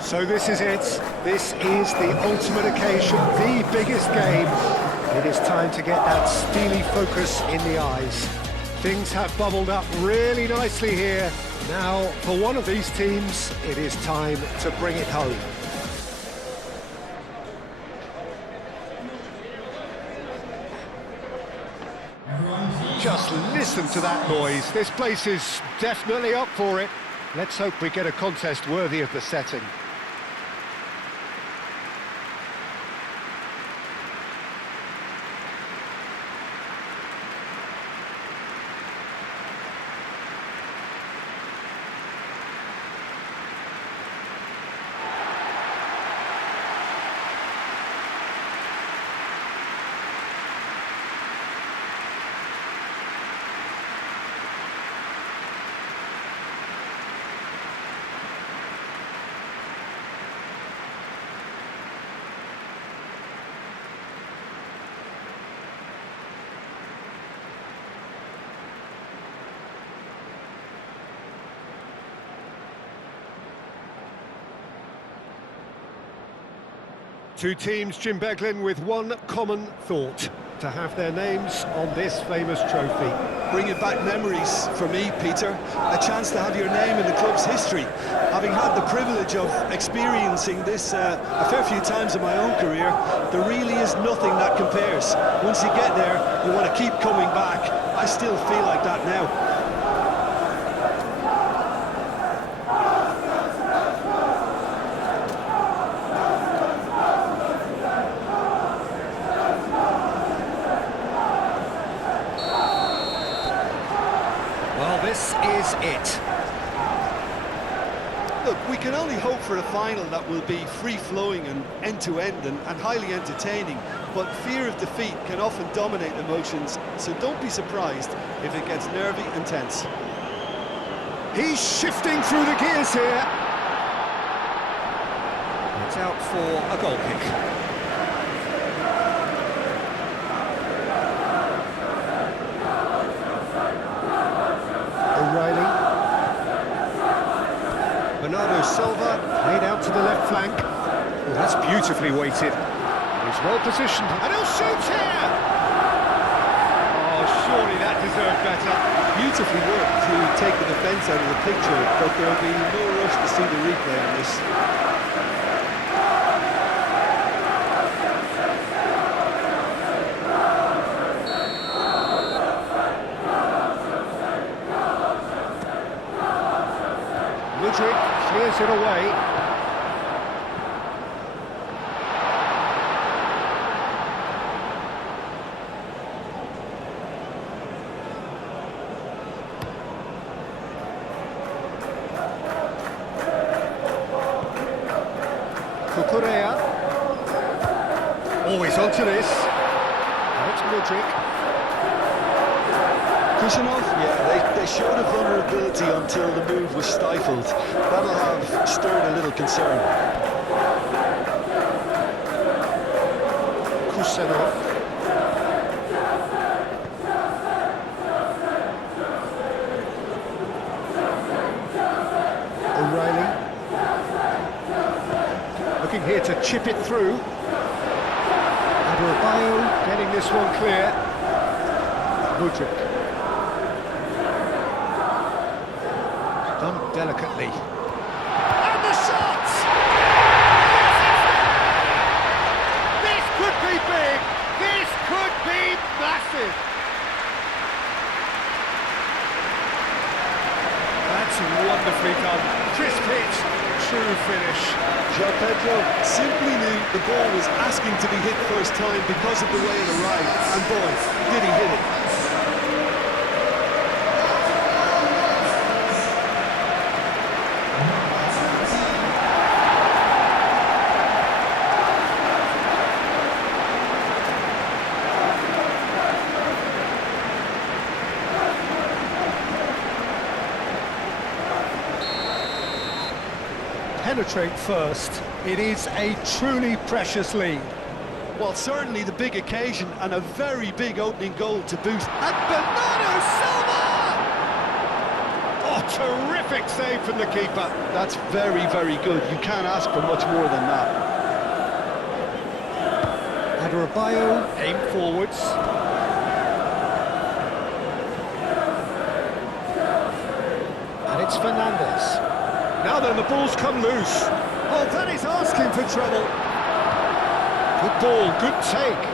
So this is it. This is the ultimate occasion, the biggest game. It is time to get that steely focus in the eyes. Things have bubbled up really nicely here. Now, for one of these teams, it is time to bring it home. Just listen to that noise. This place is definitely up for it. Let's hope we get a contest worthy of the setting. Two teams, Jim Beglin, with one common thought: to have their names on this famous trophy. Bringing back memories for me, Peter. A chance to have your name in the club's history. Having had the privilege of experiencing this a fair few times in my own career, there really is nothing that compares. Once you get there, you want to keep coming back. I still feel like that now. This is it. Look, we can only hope for a final that will be free-flowing and end-to-end and highly entertaining, but fear of defeat can often dominate emotions, so don't be surprised if it gets nervy and tense. He's shifting through the gears here. It's out for a goal kick. Bernardo Silva played out to the left flank. Oh, that's beautifully weighted. He's well positioned, and he'll shoot here! Oh, surely that deserved better. Beautifully worked to take the defence out of the picture, but there'll be no rush to see the replay on this. Clears it away. Cucurella. Always onto this. That's Mudryk. Kusanov, yeah, they showed a vulnerability until the move was stifled. That'll have stirred a little concern. Kusanov. O'Reilly. Looking here to chip it through. Adebayo getting this one clear. Mudryk. Done delicately. And the shots! This could be big! This could be massive! That's wonderfully done. Crisp hit, true finish. João Pedro simply knew the ball was asking to be hit first time because of the way it arrived. And boy, did he hit it. Penetrate first. It is a truly precious lead. Well, certainly the big occasion and a very big opening goal to boot. And Bernardo Silva! Oh, terrific save from the keeper. That's very, very good. You can't ask for much more than that. Adebayo aim forwards. And it's Fernandez. Now then, the ball's come loose. Oh, that is asking for trouble. Good ball, good take.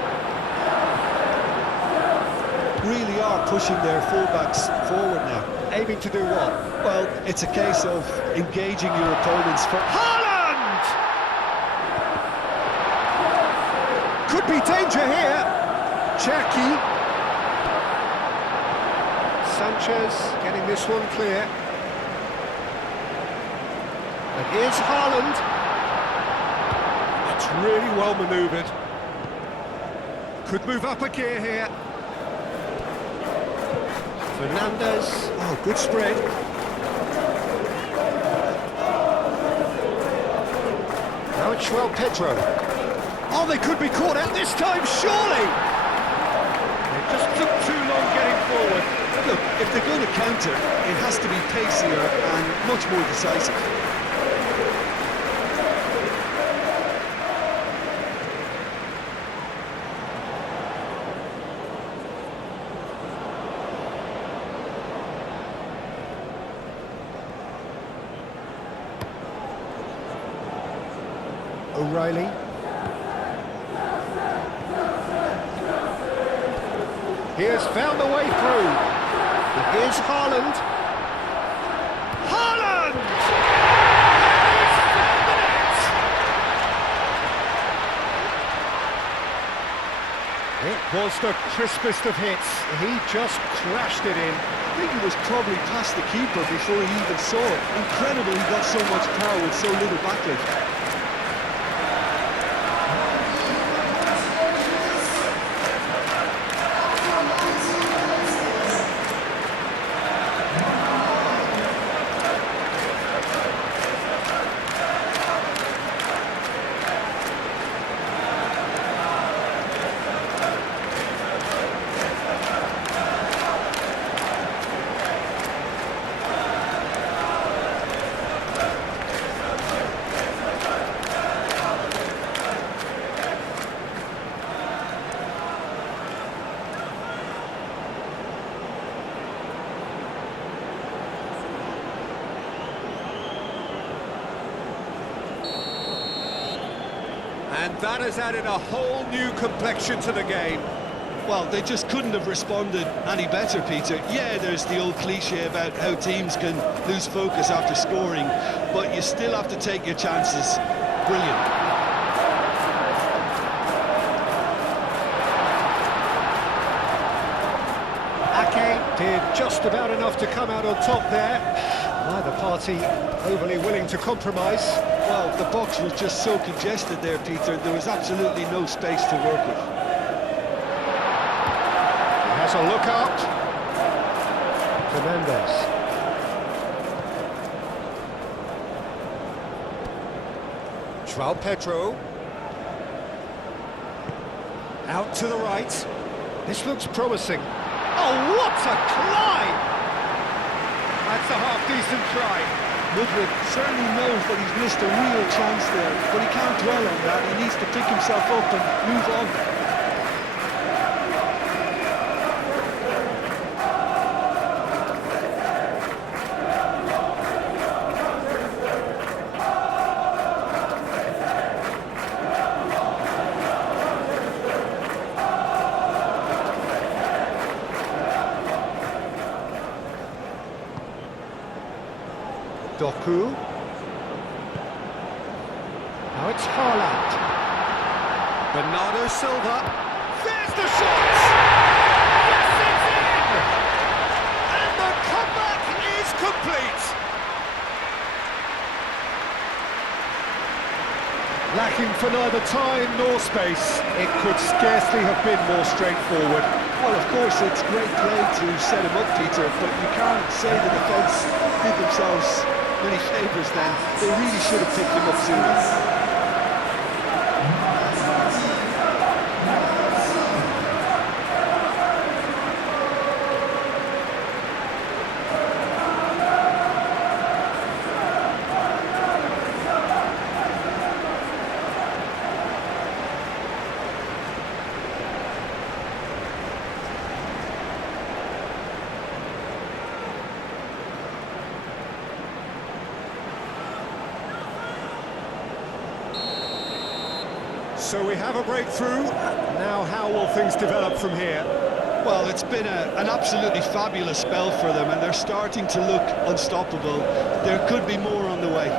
Really are pushing their fullbacks forward now. Aiming to do what? Well, it's a case of engaging your opponents for... Haaland! Could be danger here. Jackie. Sanchez getting this one clear. And here's Haaland. That's really well manoeuvred. Could move up a gear here. Fernandez. Oh, good spread. Now it's Pedro. Oh, they could be caught out this time, surely! It just took too long getting forward. Look, if they're going to counter, it has to be pacier and much more decisive. O'Reilly. He has found the way through. Here's Haaland. Haaland! And he's found the net! It was the crispest of hits. He just crashed it in. I think he was probably past the keeper before he even saw it. Incredible he got so much power with so little backlift. And that has added a whole new complexion to the game. Well, they just couldn't have responded any better, Peter. Yeah, there's the old cliche about how teams can lose focus after scoring, but you still have to take your chances. Brilliant. Ake did just about enough to come out on top there. Neither party overly willing to compromise. Well, the box was just so congested there, Peter. There was absolutely no space to work with. He has a look out. Fernandez. Pedro. Out to the right. This looks promising. Oh, what a climb! That's a half-decent try. Woodward certainly knows that he's missed a real chance there, but he can't dwell on that. He needs to pick himself up and move on. Doku. Now it's Haaland. Bernardo Silva. There's the shot! Yes, it's in! And the comeback is complete! Lacking for neither time nor space, it could scarcely have been more straightforward. Well, of course, it's great play to set him up, Peter, but you can't say the defence did themselves many favours then. They really should have picked him up sooner. So we have a breakthrough. Now how will things develop from here? Well, it's been an absolutely fabulous spell for them, and they're starting to look unstoppable. There could be more on the way.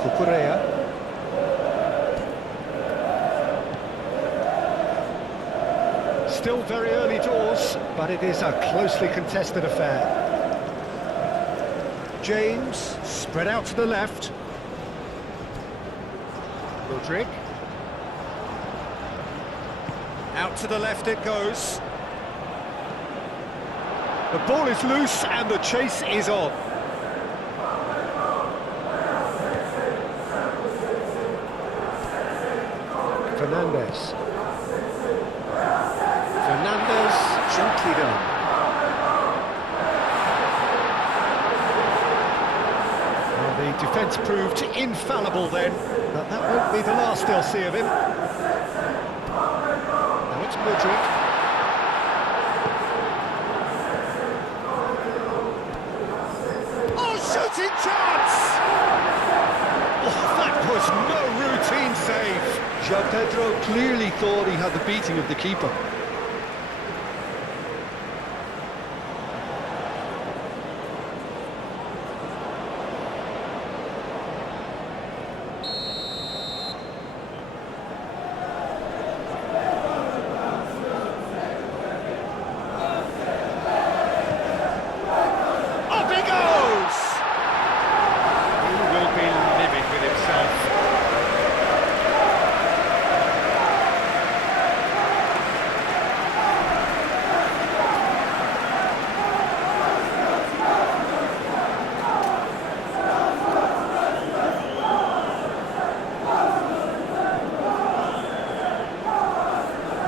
Cucurella. Still very early doors, but it is a closely contested affair. James, spread out to the left. Rodrigue. Out to the left it goes. The ball is loose and the chase is on. Fernandez. Fernandez, gently done. Well, the defence proved infallible then, but that won't be the last they'll see of him. Now it's Modric. Oh, shooting chance! Oh, that was no routine save. João Pedro clearly thought he had the beating of the keeper.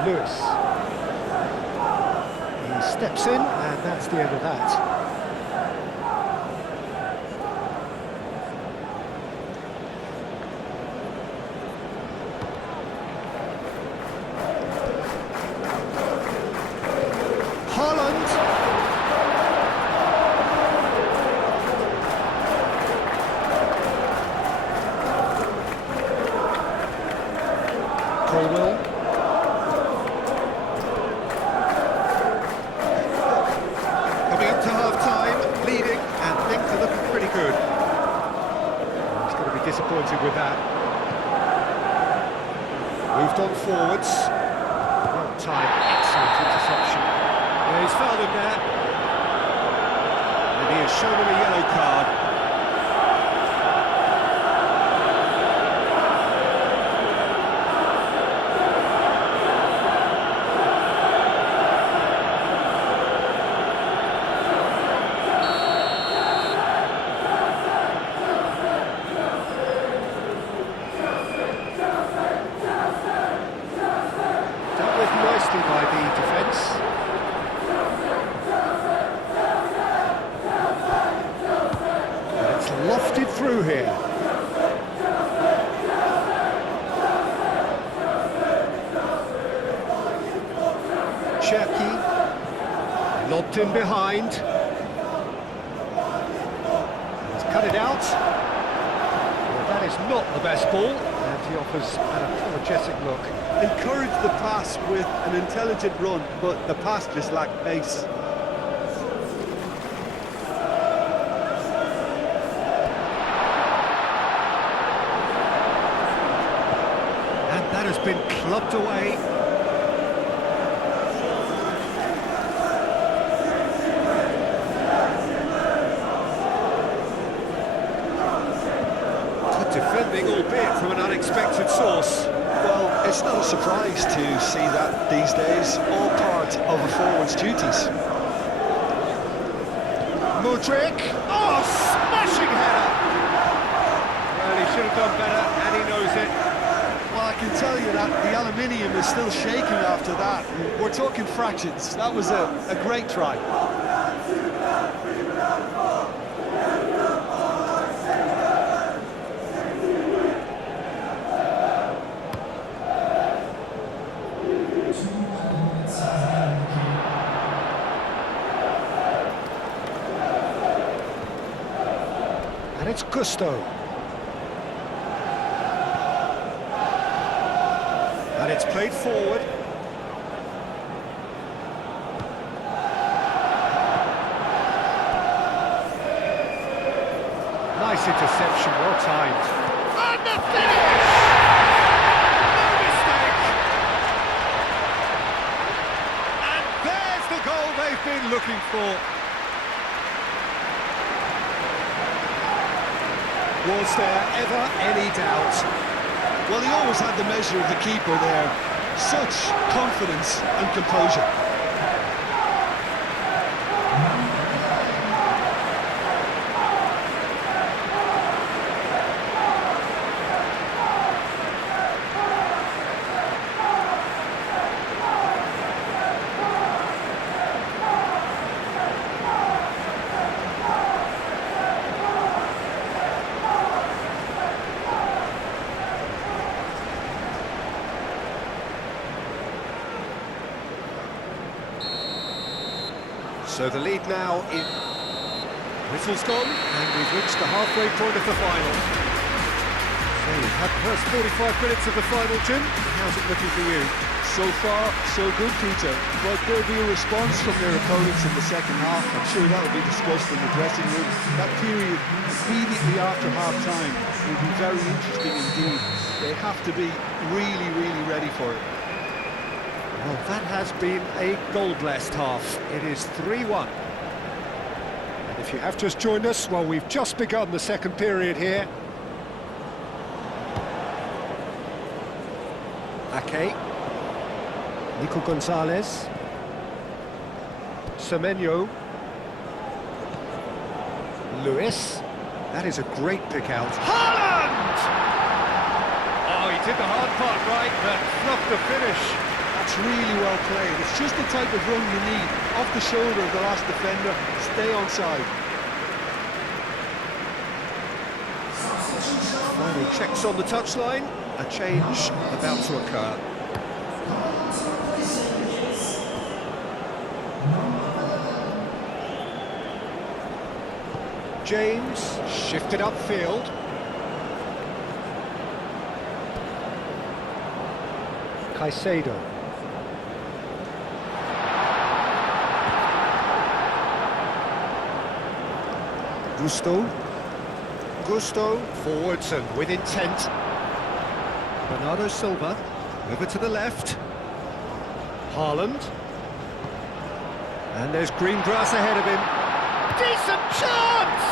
Lewis. He steps in, and that's the end of that. Haaland. Colwell. Coming up to half-time, leading, and things are looking pretty good. He's going to be disappointed with that. Moved on forwards. Well timed, excellent interception. Yeah, he's fouled him there. And he has shown him a yellow card. Nicely by the defence. And it's lofted through here. Cherki, lobbed in behind. He's cut it out. Well, that is not the best ball, and he offers an apologetic look. Encouraged the pass with an intelligent run, but the pass just lacked pace. And that has been clubbed away. Good defending, albeit from an unexpected source. Well, it's not a surprise to see that these days, all part of a forward's duties. Modric, oh, smashing header! Well, he should have done better, and he knows it. Well, I can tell you that the aluminium is still shaking after that. We're talking fractions. That was a great try. And it's Gusto. And it's played forward. Nice interception, well timed. And the finish! No mistake! And there's the goal they've been looking for. Was there ever any doubt? Well, he always had the measure of the keeper there. Such confidence and composure. So the lead now is... Whistle's gone, and we've reached the halfway point of the final. So we've had the first 45 minutes of the final, Jim. How's it looking for you? So far, so good, Peter. But there'll be a response from their opponents in the second half. I'm sure that'll be discussed in the dressing room. That period immediately after half-time will be very interesting indeed. They have to be really, really ready for it. Well, that has been a goal-blessed half. It is 3-1. And if you have just joined us, well, we've just begun the second period here. Ake. Nico Gonzalez. Semenyo. Lewis. That is a great pick out. Haaland! Oh, he did the hard part right, but fluffed the finish. That's really well played. It's just the type of run you need. Off the shoulder of the last defender, stay onside. Final checks on the touchline. A change about to occur. James shifted upfield. Caicedo. Gusto forwards and with intent. Bernardo Silva over to the left. Haaland. And there's green grass ahead of him. Decent chance!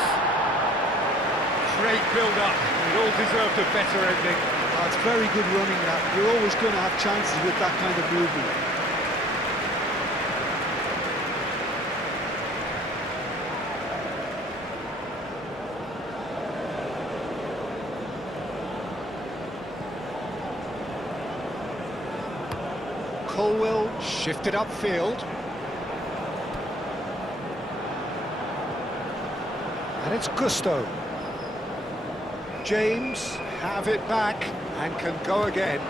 Great build-up. It all deserved a better ending. Oh, it's very good running that. You're always going to have chances with that kind of movement. Colwell shifted upfield. And it's Gusto. James have it back and can go again.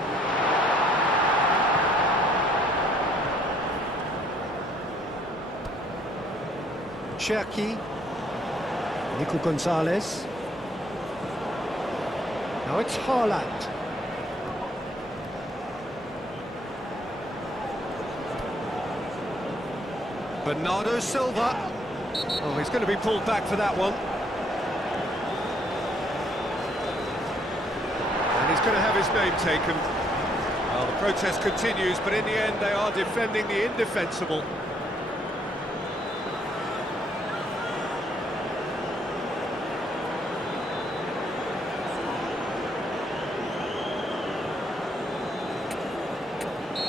Cherki. Nico Gonzalez. Now it's Haaland. Bernardo Silva. Oh, he's going to be pulled back for that one. And he's going to have his name taken. Well, the protest continues, but in the end they are defending the indefensible.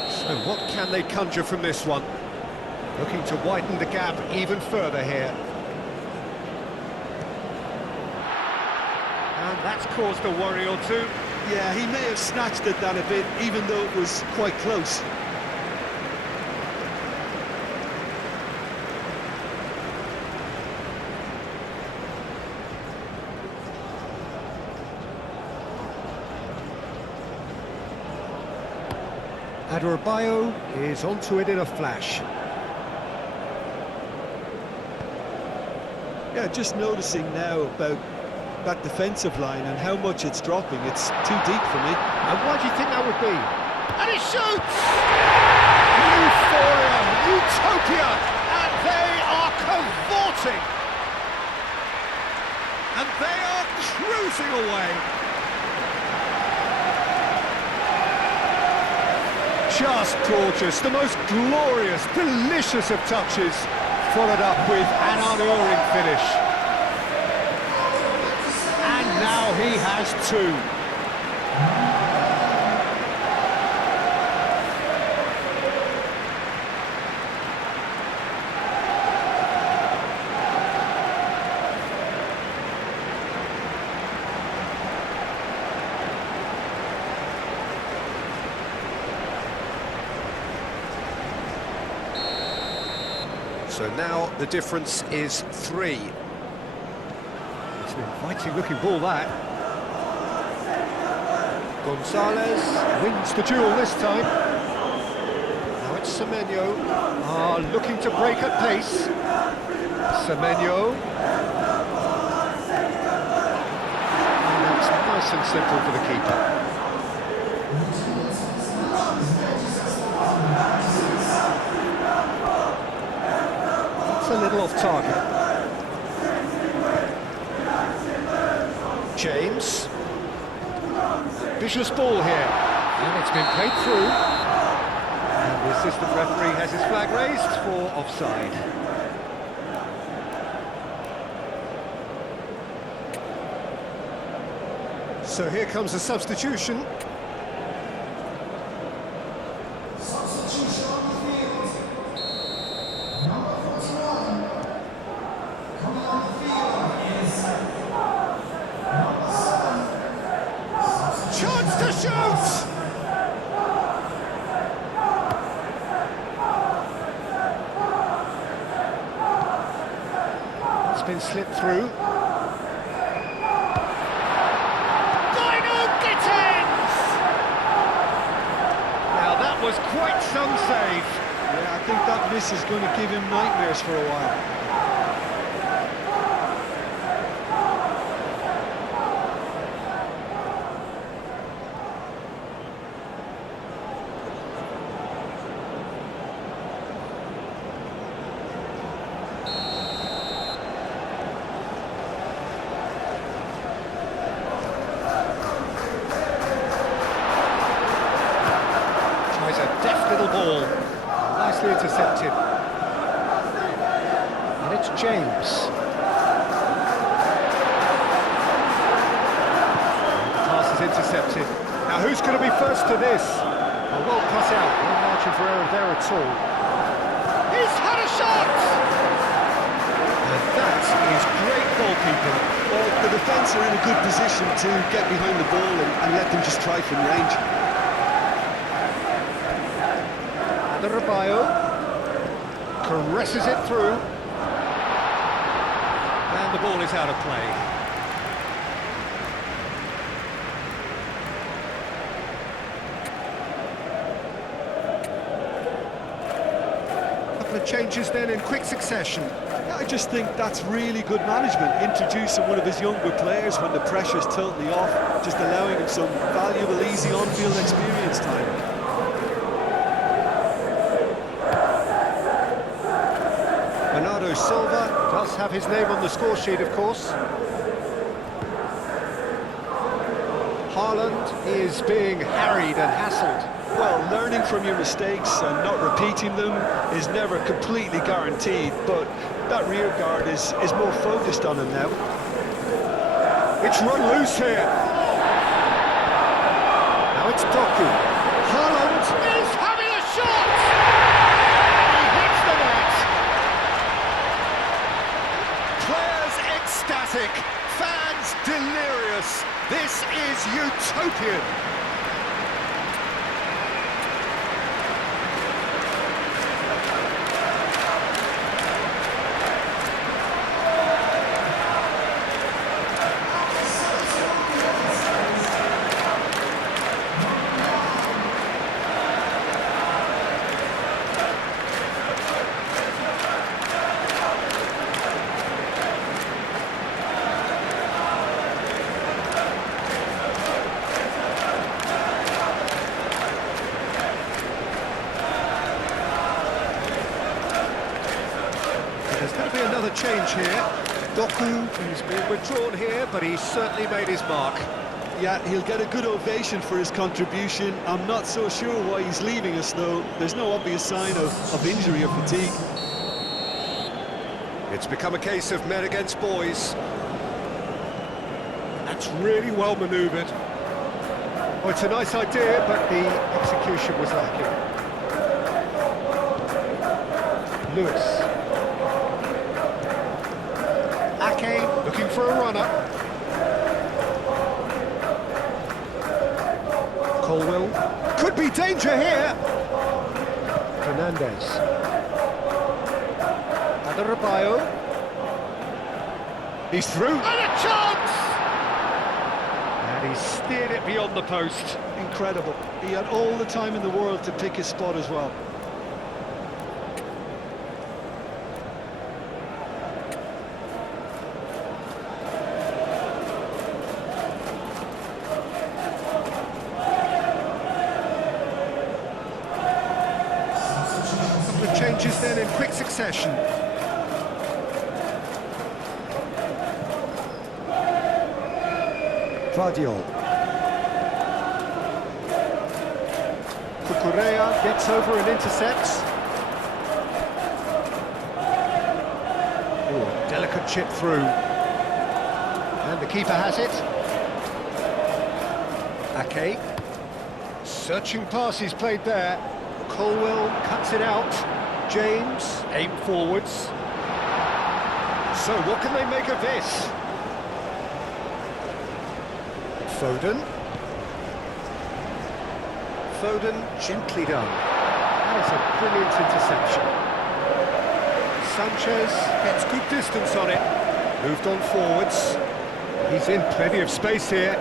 So what can they conjure from this one? Looking to widen the gap even further here. And that's caused a worry or two. Yeah, he may have snatched at that a bit, even though it was quite close. Adebayo is onto it in a flash. Yeah, just noticing now about that defensive line and how much it's dropping. It's too deep for me. And why do you think that would be? And he shoots! Euphoria, utopia, and they are cavorting. And they are cruising away. Just gorgeous, the most glorious, delicious of touches, followed up with an unerring finish. And now he has two. So now the difference is 3. It's an inviting looking ball, that. Gonzalez wins the duel this time. Now it's Semenyo, looking to break at pace. Semenyo. And that's nice and simple for the keeper. A little off target. James. Vicious ball here. And it's been played through. And the assistant referee has his flag raised for offside. So here comes a substitution. Chance to shoot! It's been slipped through. Final Gittins! Now that was quite some save. Yeah, I think that miss is going to give him nightmares for a while. Little ball, nicely intercepted. And it's James. And the pass is intercepted. Now who's going to be first to this? Well cut out, no margin for error there at all. He's had a shot! And that is great goalkeeping. Well, the defence are in a good position to get behind the ball and let them just try from range. The Rabayo caresses it through, and the ball is out of play. A couple of changes then in quick succession. I just think that's really good management, introducing one of his younger players when the pressure's totally off, just allowing him some valuable, easy on-field experience time. Bernardo Silva does have his name on the score sheet, of course. Haaland is being harried and hassled. Well, learning from your mistakes and not repeating them is never completely guaranteed, but that rear guard is more focused on him now. It's run loose here. Now it's Doku. Haaland is having a shot! He hits the net. Players ecstatic, fans delirious. This is utopian. change here. Doku, he's been withdrawn here, but he's certainly made his mark. Yeah, he'll get a good ovation for his contribution. I'm not so sure why he's leaving us, though. There's no obvious sign of injury or fatigue. It's become a case of men against boys. That's really well manoeuvred. Oh, it's a nice idea, but the execution was lacking. Lewis. Ake looking for a runner. Colwell. Could be danger here. Fernandez. Adebayo. He's through. And a chance! And he steered it beyond the post. Incredible. He had all the time in the world to pick his spot as well. Changes then in quick succession. Vardiol. Cucurella gets over and intercepts. Ooh, delicate chip through. And the keeper has it. Ake. Searching pass he's played there. Colwell cuts it out. James, aim forwards. So what can they make of this? Foden. Foden, gently done. That is a brilliant interception. Sanchez gets good distance on it. Moved on forwards. He's in plenty of space here.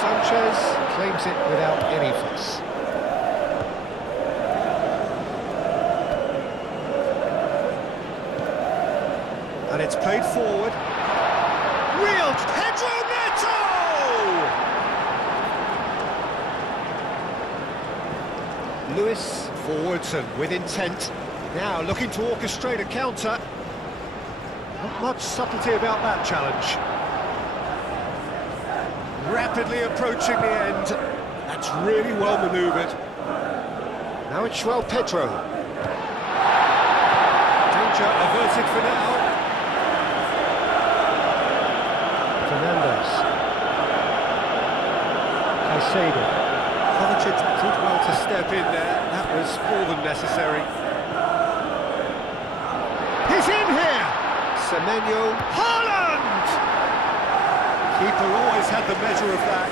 Sanchez claims it without any fuss. And it's played forward. Wheeled! Pedro Neto! Lewis forwards and with intent. Now looking to orchestrate a counter. Not much subtlety about that challenge. Rapidly approaching the end. That's really well manoeuvred. Now it's João Pedro. Danger averted for now. Fernandez. Caicedo. Kovacic did well to step in there. That was more than necessary. He's in here! Semenyo. Haaland! Keeper always had the measure of that.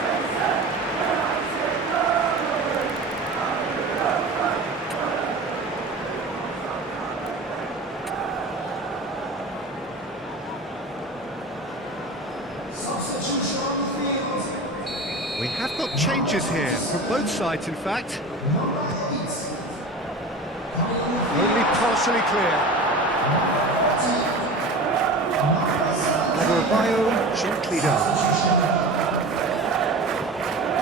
We have got changes here, from both sides in fact. Only partially clear. Adebayo, gently done.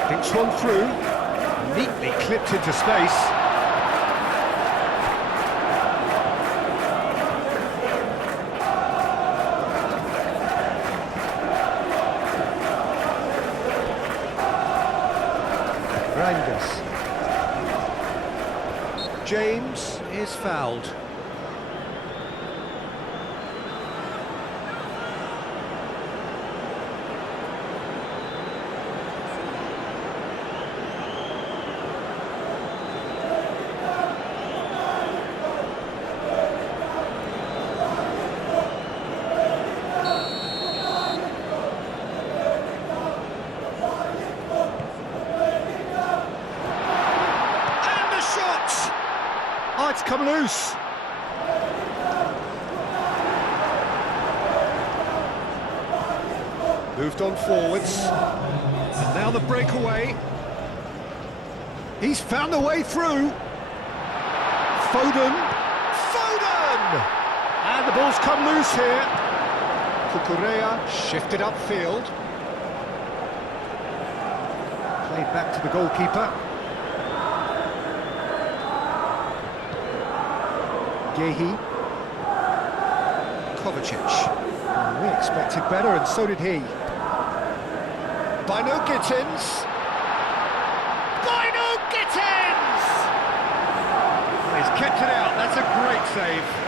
Thinks one through, neatly clipped into space. James is fouled. Oh, it's come loose. Moved on forwards. And now the breakaway. He's found a way through. Foden. Foden! And the ball's come loose here. Cucurella shifted upfield. Played back to the goalkeeper. Gehi. Kovacic. We expected better, and so did he. Bino Gittins! Bino Gittins! He's kept it out, that's a great save.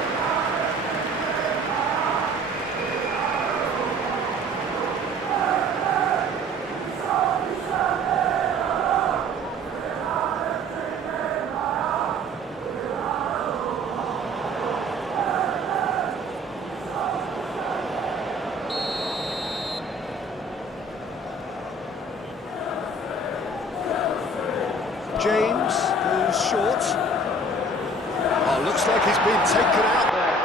James goes short. Oh, looks like he's been taken out there.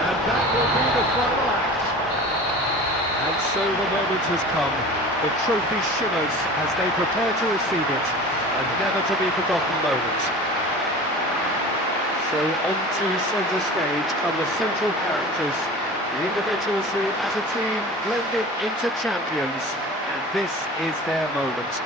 And that will be the final act. And so the moment has come. The trophy shimmers as they prepare to receive it. A never-to-be-forgotten moment. So onto centre stage come the central characters, the individuals who, as a team, blended into champions. And this is their moment.